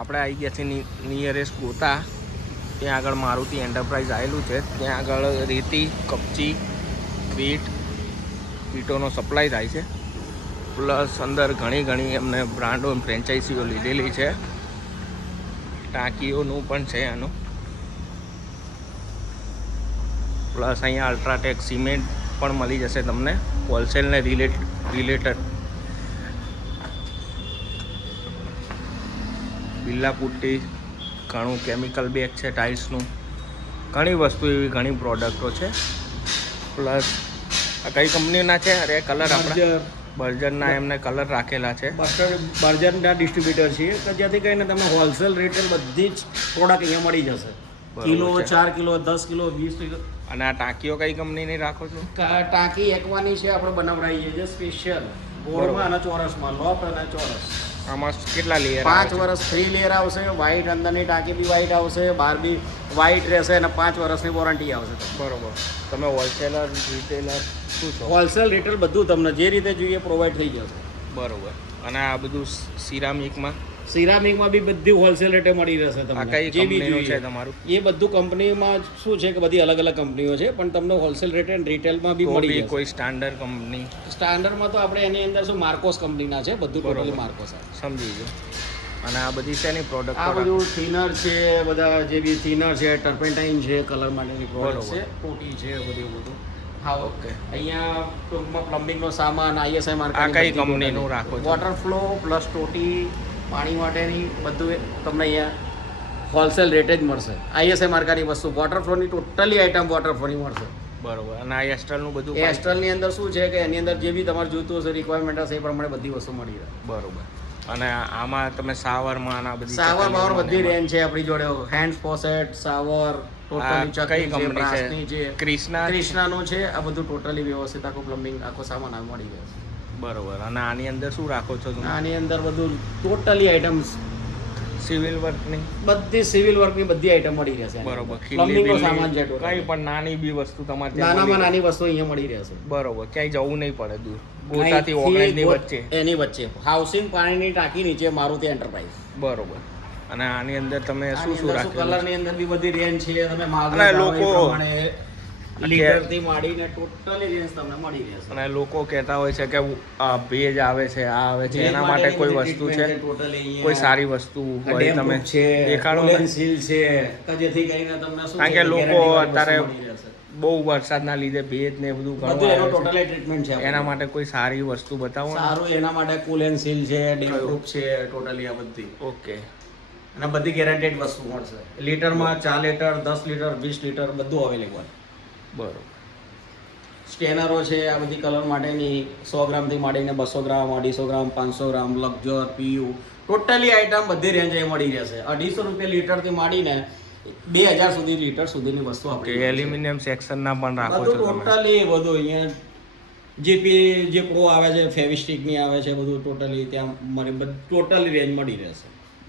આપણે આવી ગયા છીએ નિયરેસ્ટ ગોતા. ત્યાં આગળ મારુતિ એન્ટરપ્રાઇઝ આવેલું છે. ત્યાં આગળ રેતી, કપચી, ઈંટોનો સપ્લાય થાય છે. પ્લસ અંદર ઘણી એમને બ્રાન્ડો ફ્રેન્ચાઇઝીઓ લીધેલી છે. ટાંકીઓનું પણ છે આનું. પ્લસ અહીંયા અલ્ટ્રાટેક સિમેન્ટ પણ મળી જશે તમને હોલસેલને રિલેટેડ. બિલ્લા પુટ્ટી, ઘણું કેમિકલ બેગ છે, ટાઇલ્સનું, ઘણી વસ્તુ એવી ઘણી પ્રોડક્ટો છે. પ્લસ આ કઈ કંપનીના છે? અરે કલર આપણા બર્જરના એમને કલર રાખેલા છે. બર્જરના ડિસ્ટ્રીબ્યુટર છીએ કે જેથી કરીને તમને હોલસેલ રિટેલ બધી જ પ્રોડક્ટ અહીંયા મળી જશે. Kilo, 4 kilo, 10 kilo, 20 kilo. અને આ ટાંકીઓ કઈ કંપનીની રાખો છો? ટાંકી એકવાની છે, આપણે બનાવડાવીએ છીએ સ્પેશિયલ ગોળમાં અને ચોરસમાં, લોફ્ટ અને ચોરસ. આમાં કેટલા લેયર? 5 વર્ષ 3 લેયર આવશે. વ્હાઇટ અંદરની ટાંકી બી વ્હાઇટ આવશે, બહાર બી વ્હાઇટ રહેશે અને 5 વર્ષની વોરંટી આવશે. બરોબર. તમે હોલસેલર, રિટેલર શું છો? હોલસેલ રિટેલ બધું તમને જે રીતે જોઈએ પ્રોવાઈડ થઈ જશે. બરોબર. અને આ બધું સિરામિકમાં બી બધી હોલસેલ રેટે મળી રહેશે તમને. આ કઈ કંપનીનું છે તમારું? એ બધું કંપનીમાં શું છે કે બધી અલગ અલગ કંપનીઓ છે, પણ તમને હોલસેલ રેટ એન્ડ રિટેલમાં બી મળી જશે. કોઈ સ્ટાન્ડર્ડ કંપની? સ્ટાન્ડર્ડમાં તો આપણે એની અંદર શું માર્કોસ કંપનીના છે, બધું ટોટલી માર્કોસ આવે. સમજી ગયો. અને આ બધી શેની પ્રોડક્ટ? આ બધું થિનર છે, બધા જે બી થિનર છે, ટર્પેન્ટાઇન છે, કલર માટેની પ્રોડક્ટ છે, ટોટી છે, બધું. હા, ઓકે. અહીંયા ટૂંકમાં પ્લમ્બિંગનો સામાન, ISI માર્ક. આ કઈ કંપનીનું રાખો છો? વોટર ફ્લો પ્લસ ટોટી, પાણી માટેની બધું તમને અહીંયા હોલસેલ રેટે જ મળશે. ISI માર્કાની વસ્તુ, વોટર ફ્લોની ટોટલી આઈટમ વોટર ફ્લોની મળશે. બરોબર. અને આ એસ્ટલનું બધું? એસ્ટલની અંદર શું છે કે એની અંદર જે બી તમારે જોઈતું હશે, રિક્વાયરમેન્ટ હશે, એ પ્રમાણે બધી વસ્તુ મળી રહે. બરોબર. અને આમાં તમે સાવરમાં આ બધી સાવર બધી રેન્જ છે આપણી જોડે. હેન્ડ ફોસેટ, સાવર, ટોટલી કઈ કંપની છે? ક્રિષ્નાનું છે. આ બધું ટોટલી વ્યવસ્થિત આખું પ્લમ્બિંગ આખો સામાન મળી ગયો છે. બરોબર. અને આની અંદર શું રાખો છો તમે? આની અંદર બધું ટોટલી આઈટમ્સ, સિવિલ વર્કની બધી સિવિલ વર્કની બધી આઈટમ મળી રહેશે. બરોબર. પ્લમ્બિંગનો સામાન છે, કઈ પણ નાની બી વસ્તુ તમારે નાનામાં નાની વસ્તુ અહીંયા મળી રહેશે. બરોબર. ક્યાંય જવું નહીં પડે દૂર. ગોતાથી ઓગણની વચ્ચે, એની વચ્ચે હાઉસિંગ પાણીની ટાંકી નીચે મારુતિ એન્ટરપ્રાઇઝ. બરોબર. અને આની અંદર તમે શું રાખ્યું? કલરની અંદર બી બધી રેન્જ છે. તમે લોકો લીટરથી માંડીને ટોટલી રેન્જ તમને મળી રહેશે. અને લોકો કહેતા હોય છે કે ભેજ આવે છે, આ આવે છે, એના માટે કોઈ વસ્તુ છે? કોઈ સારી વસ્તુ હોય તમે દેખાડો. સીલ છે કે જેથી કરીને તમને શું, કારણ કે લોકો અત્યારે બહુ વરસાદના લીધે ભેજ ને બધું એનો ટોટલી ટ્રીટમેન્ટ છે. એના માટે કોઈ સારી વસ્તુ બતાવો. સારું, એના માટે કુલ એન્ડ સીલ છે, ડેમ પ્રૂફ છે, ટોટલી આ બધી. ઓકે. અને બધી ગેરંટેડ વસ્તુ મળશે. લીટરમાં 4 લીટર, 10 લીટર, 20 લીટર બધું અવેલેબલ. બરોબર. સ્ટેનરો છે, આ બધી કલર માટેની 100 ગ્રામથી માંડીને 200 ગ્રામ, 250 ગ્રામ, 500 ગ્રામ, લક્ઝર, PU ટોટલી આઈટમ બધી રેન્જ અહીં મળી રહેશે. 250 રૂપિયા લીટરથી માંડીને 2000 સુધી લીટર સુધીની વસ્તુ આપણે. એલ્યુમિનિયમ સેક્શનના પણ રાખો છો તમે? ટોટલી બધું અહીંયા જે પ્રો આવે છે, ફેવિસ્ટિકની આવે છે, બધું ટોટલી ત્યાં ટોટલી રેન્જ મળી રહેશે.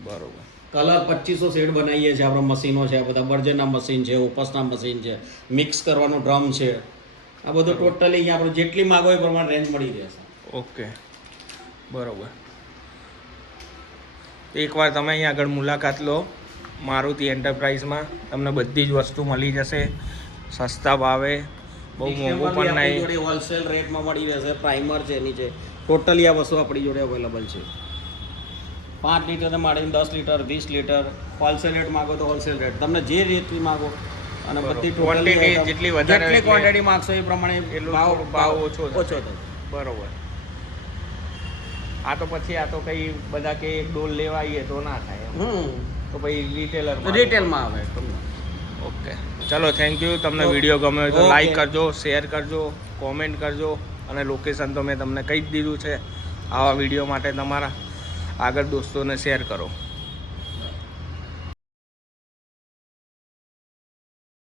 બરોબર. કલર 2500 શેડ બનાવીએ છીએ. આપણા મશીનો છે, બધા બર્જરના મશીન છે, ઓપસના મશીન છે, મિક્સ કરવાનું ડ્રમ છે. આ બધું ટોટલી અહીંયા આપણે જેટલી માગો એ પ્રમાણે રેન્જ મળી રહેશે. ઓકે. બરોબર. એકવાર તમે અહીંયા આગળ મુલાકાત લો મારુતિ એન્ટરપ્રાઇઝમાં. તમને બધી જ વસ્તુ મળી જશે સસ્તા ભાવે, બહુ મોંઘું પણ નહીં. હોલસેલ રેટમાં મળી રહેશે. પ્રાઇમર છે એની છે, ટોટલી આ વસ્તુ આપણી જોડે અવેલેબલ છે. 5 લીટર માંડીને 10 લીટર, 20 લીટર હોલસેલ રેટ માગો તો હોલસેલ રેટ તમને જે રેટથી માગો. અને બધી ક્વોન્ટિટી જેટલી વધારે ક્વોન્ટિટી માગશો એ પ્રમાણે ભાવ ઓછો થાય. બરોબર. આ તો પછી આ તો કઈ બધા કે એક ડોલ લેવાઈએ તો ના થાય. તો પછી રિટેલમાં આવે તમને. ઓકે. ચલો, થેન્ક યુ. તમને વિડીયો ગમ્યો હોય તો લાઈક કરજો, શેર કરજો, કોમેન્ટ કરજો. અને લોકેશન તો મેં તમને કહી જ દીધું છે. આવા વિડીયો માટે તમારા આગળ દોસ્તોને શેર કરો.